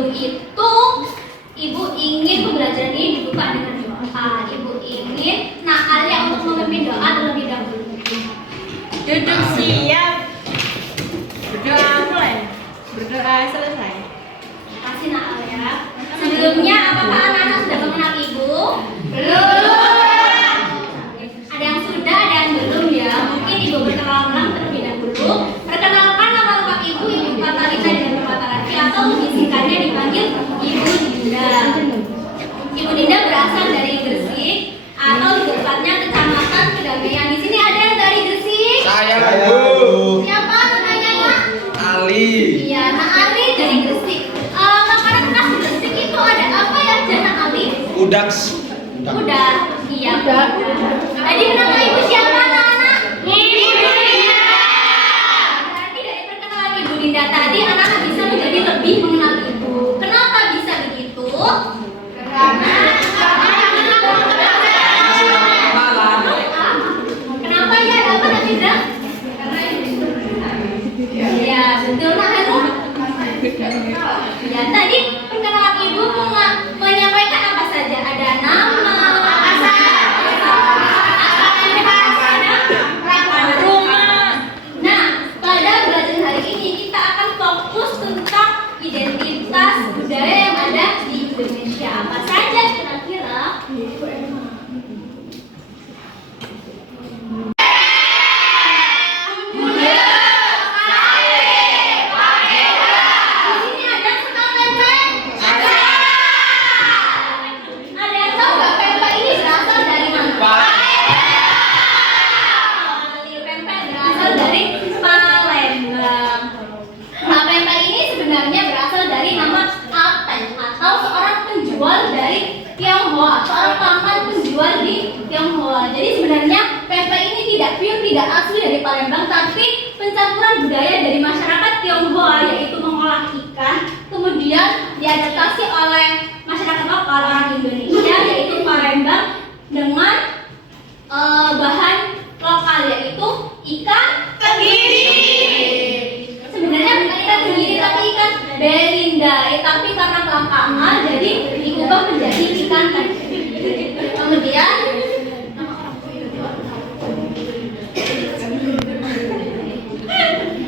sebelum itu Ibu ingin pembelajaran ini dibuka dengan doa. Ibu ingin Alia untuk memimpin doa terlebih dahulu. Duduk siap. Berdoa mulai. Berdoa selesai. Kasih Alia. Sebelumnya apakah anak-anak sudah mengenal Ibu? Belum. Ada yang sudah, ada yang belum ya. Mungkin Ibu berkenalan terlebih dahulu. Perkenalkan nama lengkap Ibu Fatalita dengan Fatalati atau lebih singkatnya dipanggil Ibu Dinda. Ibu Dinda berasal dari Gresik atau lebih tepatnya Kecamatan Kedamaian. Di sini ada yang dari Gresik? Saya, Bu. Siapa namanya, Nak? Ali. Iya, Nak Ali dari Gresik. Makanan khas Gresik itu ada apa ya, Nak Ali? Udaks. Udah, iya. Tadi nama Ibu siapa, anak-anak? Ibu Dinda. Berarti dari perkenalan Ibu Dinda tadi, anak-anak bisa menjadi lebih mengenal Ibu. Kenapa bisa begitu? Karena kenapa ya? Ada apa, Nak Dinda? Ya, betul, Nak Hanum. Ya, tadi perkenalan Ibu menyampaikan apa saja? Ada nama, rumah. Nah, pada belajar hari ini kita akan fokus tentang identitas budaya yang ada di Indonesia. Apa saja kira-kira? Seorang paman penjual di Tionghoa. Jadi sebenarnya pempek ini tidak pure, tidak asli dari Palembang, tapi pencampuran budaya dari masyarakat Tionghoa, yaitu mengolah ikan, kemudian diadaptasi oleh masyarakat lokal orang Indonesia, yaitu Palembang, dengan bahan lokal yaitu ikan tenggiri. Sebenarnya bukan ikan tenggiri tapi ikan berindai, tapi karena kelangkaan jadi diubah menjadi ikan tenggiri. Kemudian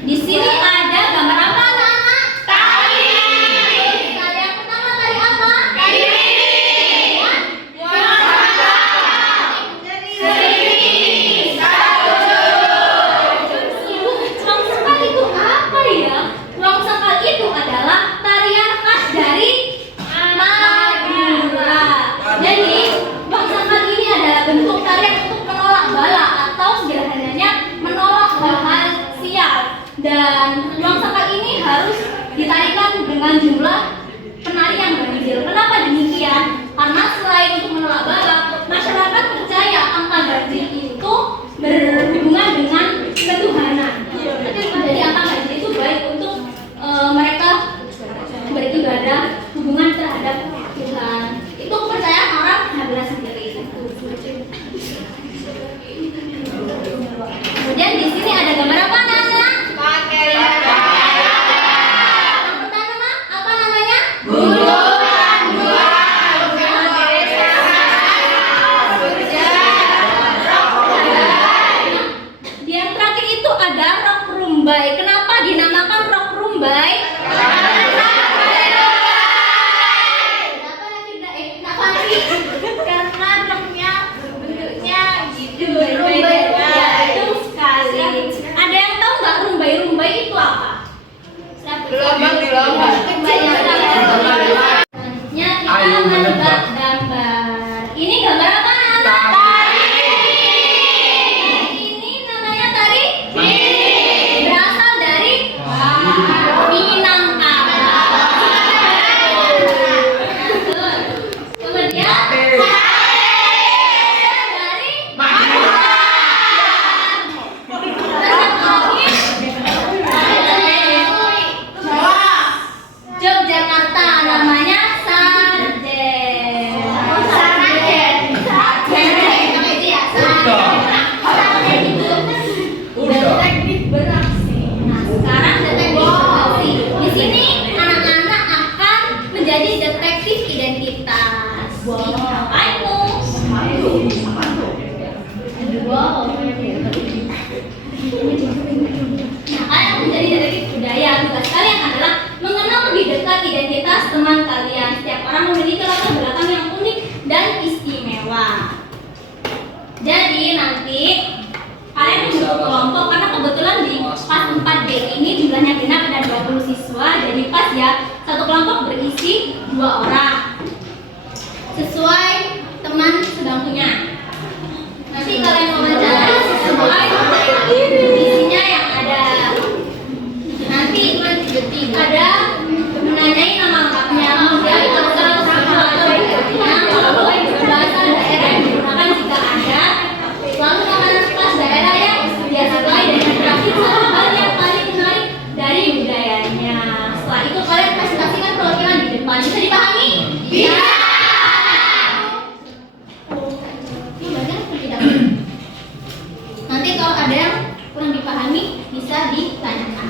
di sini ada gambar apa, anak-anak? Tari. Tari yang pertama tari apa? Tari. Ruang sekal itu apa ya? Ruang sekal itu adalah tarian khas dari Madura. Jadi ruang sekal ini adalah bentuk tarian untuk menolak bala atau sederhananya menolak hal-hal sial. Dan ruang sekal ini harus ditarikan dengan jumlah penari yang ganjil. Kenapa demikian? Karena selain untuk menolak bala, masyarakat percaya angka ganjil itu berhubungan dengan ketuhanan. Jadi angka ganjil itu baik untuk mereka beribadah hubungan terhadap Tuhan. Itu kepercayaan orang Madura sendiri. Kemudian di sini ada gambar apa, Nana? Pakaian. Yang pertama apa namanya? Gunungan dua. Di yang terakhir itu ada rok rumbai. Kenapa dinamakan rok rumbai? Karena roknya bentuknya gitu. Betul sekali. Ada yang tahu nggak rumbai itu apa? Gelombang di lomba. Selanjutnya kita menebak gambar. Ini gambar apa, anak? Ini namanya tari. Berasal dari Minangkabau. Kemudian dari Yogyakarta, namanya sarden. satu kelompok berisi 2 orang sesuai teman sebangkunya. Nanti kalian wawancara sesuai isinya yang ada. Nanti ada menanyai nama lengkapnya, kemudian asal bahasa daerah yang digunakan jika ada, lalu nama kelas daerah yang dia sukai dan terakhir satu hal yang paling menarik dari budayanya. Setelah itu kalian presentasikan perwakilan di depan. Bisa dipahami? Bisa. Nanti kalau ada yang kurang dipahami bisa ditanyakan.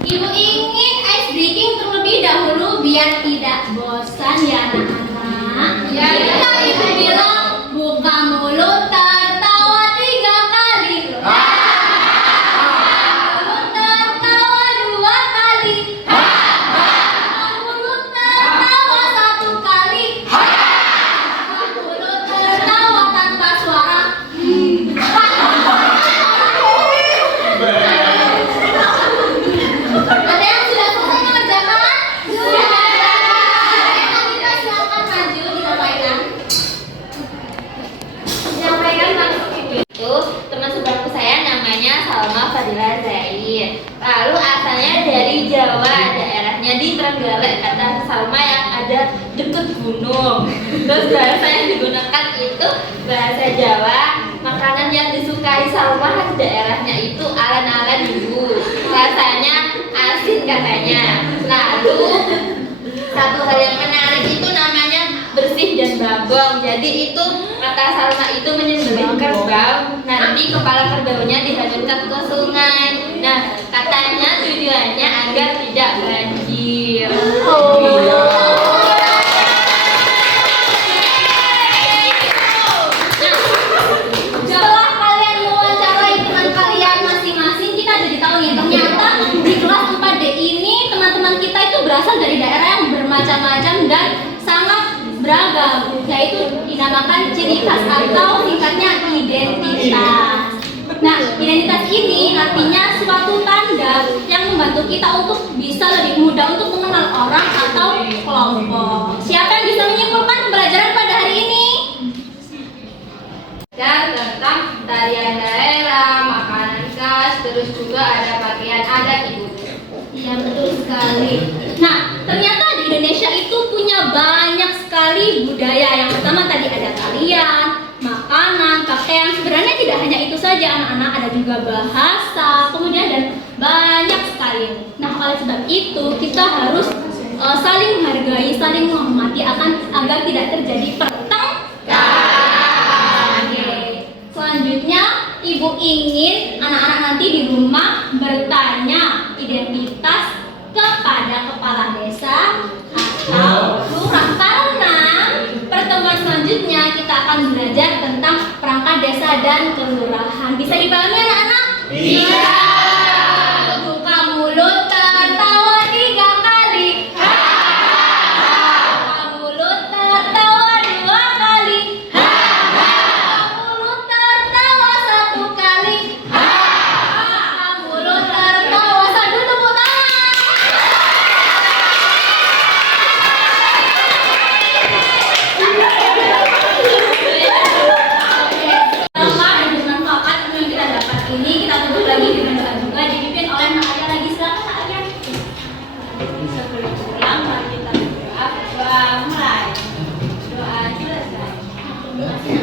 Ibu ingin ice breaking terlebih dahulu biar tidak bosan ya anak-anak. Ya, ibu bilang buka mulut tertawa 3 kali. Mulut tertawa 2 kali. Mulut tertawa 1 kali. Mulut tertawa tanpa suara. Ada yang sudah selesai mengerjakan? Sudah. Nanti kita silakan maju disampaikan. Menyampaikan maksud itu, teman sebangku saya namanya Salma Fadila Zaid. Lalu asalnya dari Jawa, daerahnya di Trenggalek. Kata Salma yang ada dekat gunung. Terus bahasa yang digunakan itu bahasa Jawa. Makanan yang disukai Salma daerahnya itu alen-alen ibu. Rasanya asin katanya. Lalu satu hal yang menarik itu namanya bersih dan bagong. Jadi itu kata Salma itu menyembelih kerbau. Nanti kepala kerbaunya dihanyutkan ke sungai. Nah katanya tujuannya agar tidak banjir. Setelah kalian mewawancarai teman kalian masing-masing, kita jadi tahu nih ternyata di kelas 4D ini teman-teman kita itu berasal dari daerah yang bermacam-macam dan sangat beragam, yaitu dinamakan ciri khas atau singkatnya identitas. Nah, identitas ini artinya suatu tanda yang membantu kita untuk bisa lebih mudah untuk mengenal orang atau kelompok. Siapa yang bisa menyimpulkan pembelajaran pada hari ini? Dan tentang tarian daerah, makanan khas, terus juga ada pakaian adat ibu. Iya betul sekali. Nah ternyata di Indonesia itu punya banyak sekali budaya. Yang pertama tadi ada tarian, makanan, pakaian. Sebenarnya tidak hanya itu saja anak-anak, ada juga bahasa, kemudian dan banyak sekali. Nah oleh sebab itu kita harus saling menghargai, saling menghormati agar tidak terjadi pertengkaran. Selanjutnya, ibu ingin anak-anak nanti di rumah bertanya identitas kepada kepala desa atau lurah, karena pertemuan selanjutnya kita akan belajar tentang perangkat desa dan kelurahan. Bisa dipahami anak-anak? Bisa. Buka mulut tertawa 3 kali. Buka mulut tertawa 2 kali. Mulut tertawa 1 kali. Mulut tertawa 1, tepuk tangan. Lengkap dan bermanfaat ilmu yang kita dapat ini, kita tutup lagi dengan doa juga dipimpin oleh Nak Arya lagi. Silakan Nak Arya. Sebelum pulang mari kita berdoa mulai. Doa selesai.